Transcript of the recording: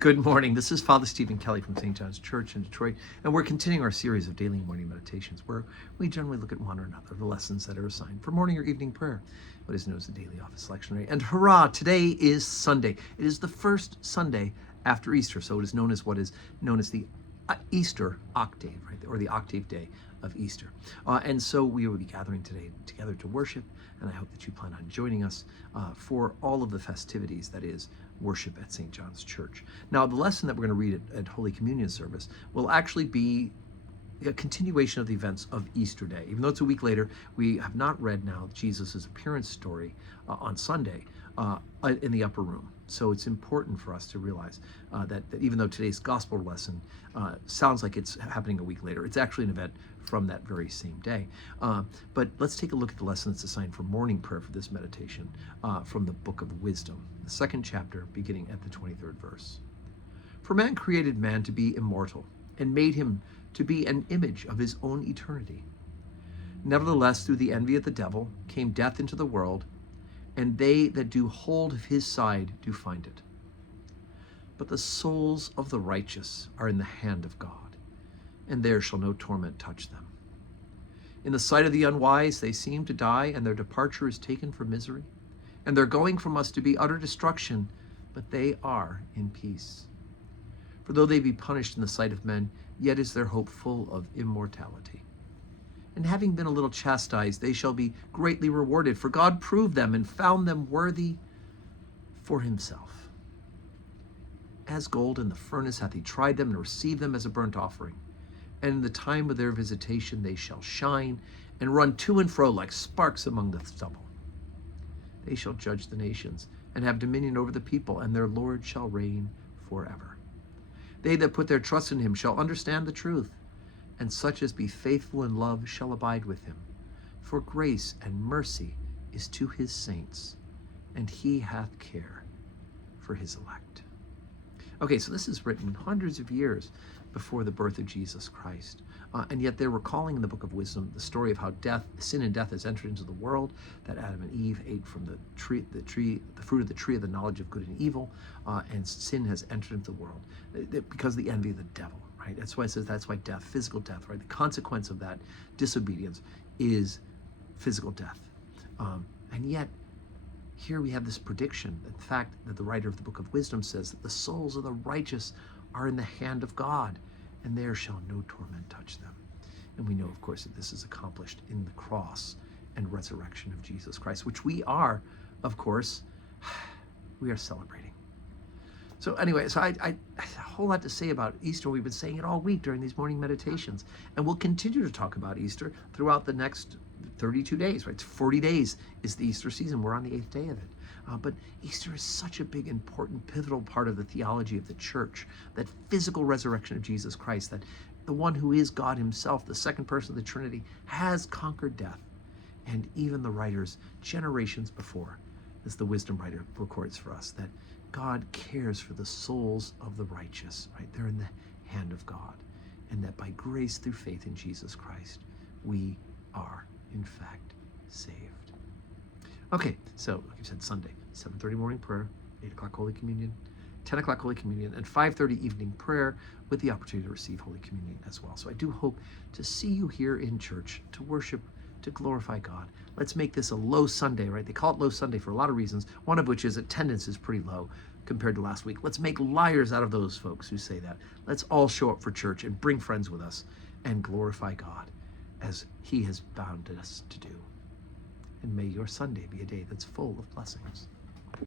Good morning. This is Father Stephen Kelly from St. John's Church in Detroit, and we're continuing our series of daily morning meditations where we generally look at one or another of the lessons that are assigned for morning or evening prayer, what is known as the daily office lectionary. And hurrah, today is Sunday. It is the first Sunday after Easter, so it is known as what is known as the Easter octave, right, or the octave day of Easter. And so we will be gathering today together to worship, and I hope that you plan on joining us for all of the festivities, that is, worship at St. John's Church. Now, the lesson that we're going to read at Holy Communion service will actually be a continuation of the events of Easter Day. Even though it's a week later, we have not read now Jesus' appearance story on Sunday in the upper room. So it's important for us to realize that even though today's gospel lesson sounds like it's happening a week later, it's actually an event from that very same day. But let's take a look at the lesson that's assigned for morning prayer for this meditation from the Book of Wisdom, the second chapter, beginning at the 23rd verse. For man created man to be immortal and made him to be an image of his own eternity. Nevertheless, through the envy of the devil came death into the world, and they that do hold of his side do find it. But the souls of the righteous are in the hand of God, and there shall no torment touch them. In the sight of the unwise they seem to die, and their departure is taken for misery, and their going from us to be utter destruction, but they are in peace. For though they be punished in the sight of men, yet is their hope full of immortality. And having been a little chastised, they shall be greatly rewarded, for God proved them and found them worthy for himself. As gold in the furnace hath he tried them and received them as a burnt offering. And in the time of their visitation they shall shine and run to and fro like sparks among the stubble. They shall judge the nations and have dominion over the people, and their Lord shall reign forever. They that put their trust in him shall understand the truth, and such as be faithful in love shall abide with him. For grace and mercy is to his saints, and he hath care for his elect. Okay, so this is written hundreds of years before the birth of Jesus Christ. And yet they're recalling in the Book of Wisdom the story of how sin and death has entered into the world, that Adam and Eve ate from the fruit of the tree of the knowledge of good and evil, and sin has entered into the world because of the envy of the devil, right? That's why it says that's why death, physical death, right? The consequence of that disobedience is physical death. And yet, here we have this prediction, in fact, that the writer of the Book of Wisdom says that the souls of the righteous are in the hand of God, and there shall no torment touch them. And we know, of course, that this is accomplished in the cross and resurrection of Jesus Christ, which we are, of course, we are celebrating. So anyway, so I a whole lot to say about Easter. We've been saying it all week during these morning meditations, and we'll continue to talk about Easter throughout the next 32 days, right? It's 40 days is the Easter season. We're on the 8th day of it. But Easter is such a big, important, pivotal part of the theology of the church, that physical resurrection of Jesus Christ, that the one who is God himself, the second person of the Trinity, has conquered death. And even the writers, generations before, as the wisdom writer records for us, that God cares for the souls of the righteous, right? They're in the hand of God. And that by grace through faith in Jesus Christ, we are, in fact, saved. Okay, so like I said, Sunday, 7:30 morning prayer, 8 o'clock Holy Communion, 10 o'clock Holy Communion, and 5:30 evening prayer with the opportunity to receive Holy Communion as well. So I do hope to see you here in church to worship, to glorify God. Let's make this a low Sunday, right? They call it low Sunday for a lot of reasons, one of which is attendance is pretty low compared to last week. Let's make liars out of those folks who say that. Let's all show up for church and bring friends with us and glorify God as he has bound us to do. And may your Sunday be a day that's full of blessings.